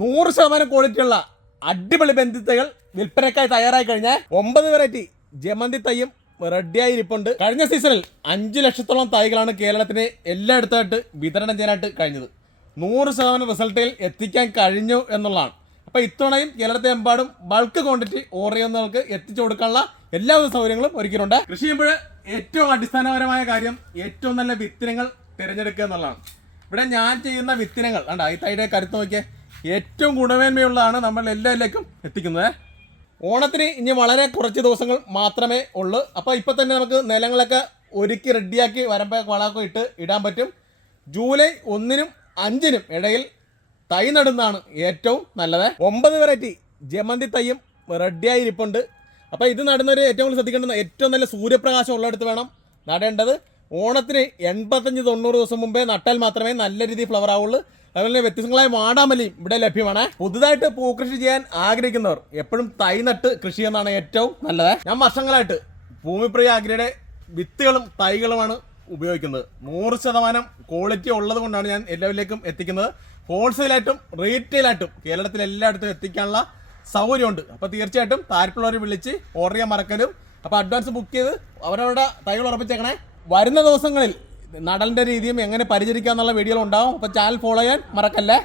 100% ക്വാളിറ്റിയുള്ള അടിപൊളി ബന്ധിത്തൈകൾ വിൽപ്പനക്കായി തയ്യാറായി കഴിഞ്ഞാൽ 9 വെറൈറ്റി ജമന്തി തൈയും റെഡിയായി ഇരിപ്പുണ്ട്. കഴിഞ്ഞ സീസണിൽ 5 ലക്ഷത്തോളം തൈകളാണ് കേരളത്തിന് എല്ലായിടത്തായിട്ട് വിതരണം ചെയ്യാനായിട്ട് കഴിഞ്ഞത്. 100% റിസൾട്ടിൽ എത്തിക്കാൻ കഴിഞ്ഞു എന്നുള്ളതാണ്. അപ്പോൾ ഇത്തവണയും കേരളത്തിലെമ്പാടും ബൾക്ക് ക്വാണ്ടിറ്റി ഓർഡർ ചെയ്യുന്നവർക്ക് എത്തിച്ചു കൊടുക്കാനുള്ള എല്ലാവിധ സൗകര്യങ്ങളും ഒരുക്കിയിട്ടുണ്ട്. കൃഷി ചെയ്യുമ്പോൾ ഏറ്റവും അടിസ്ഥാനപരമായ കാര്യം ഏറ്റവും നല്ല വിത്തിനങ്ങൾ തിരഞ്ഞെടുക്കുക എന്നുള്ളതാണ്. ഇവിടെ ഞാൻ ചെയ്യുന്ന വിത്തിനങ്ങൾ കണ്ട ഈ തൈയുടെ കരുത്ത് നോക്കിയാൽ ഏറ്റവും ഗുണമേന്മയുള്ളതാണ് നമ്മൾ എല്ലാവരിലേക്കും എത്തിക്കുന്നത്. ഓണത്തിന് ഇനി വളരെ കുറച്ച് ദിവസങ്ങൾ മാത്രമേ ഉള്ളൂ. അപ്പോൾ ഇപ്പോൾ തന്നെ നമുക്ക് നിലങ്ങളൊക്കെ ഒരുക്കി റെഡിയാക്കി വളമൊക്കെ ഇടാൻ പറ്റും. ജൂലൈ 1-നും 5-നും ഇടയിൽ തൈ നടുന്നതാണ് ഏറ്റവും നല്ലത്. 9 വെറൈറ്റി ജമന്തി തൈയും റെഡിയായി ഇരിപ്പുണ്ട്. അപ്പോൾ ഇത് നടുന്നവർ ഏറ്റവും കൂടുതൽ ശ്രദ്ധിക്കേണ്ടത് ഏറ്റവും നല്ല സൂര്യപ്രകാശം ഉള്ളിടത്ത് വേണം നടേണ്ടത്. ഓണത്തിന് 85-90 ദിവസം മുമ്പേ നട്ടാൽ മാത്രമേ നല്ല രീതിയിൽ ഫ്ലവർ ആവുള്ളൂ. അതുപോലെ വ്യത്യസ്തങ്ങളായ വാടാമല്ലിയും ഇവിടെ ലഭ്യമാണ്. പുതുതായിട്ട് പൂക്കൃഷി ചെയ്യാൻ ആഗ്രഹിക്കുന്നവർ എപ്പോഴും തൈ നട്ട് കൃഷി ചെയ്യുന്നതാണ് ഏറ്റവും നല്ലത്. ഞാൻ വർഷങ്ങളായിട്ട് ഭൂമിപ്രിയ അഗ്രിയുടെ വിത്തുകളും തൈകളുമാണ് ഉപയോഗിക്കുന്നത്. 100% ക്വാളിറ്റി ഉള്ളത് കൊണ്ടാണ് ഞാൻ എല്ലാവരിലേക്കും എത്തിക്കുന്നത്. ഹോൾസെയിലായിട്ടും റീറ്റെയിലായിട്ടും കേരളത്തിൽ എല്ലായിടത്തും എത്തിക്കാനുള്ള സൗകര്യമുണ്ട്. അപ്പോൾ തീർച്ചയായിട്ടും താല്പര്യമുള്ളവർ വിളിച്ച് ഓർഡർ ചെയ്യാൻ മറക്കലും. അപ്പോൾ അഡ്വാൻസ് ബുക്ക് ചെയ്ത് അവരവരുടെ തൈകൾ ഉറപ്പിച്ചേക്കണേ. വരുന്ന ദിവസങ്ങളിൽ നടലിൻ്റെ രീതിയും എങ്ങനെ പരിചരിക്കുക എന്നുള്ള വീഡിയോകൾ ഉണ്ടാവും. അപ്പോൾ ചാനൽ ഫോളോ ചെയ്യാൻ മറക്കല്ലേ.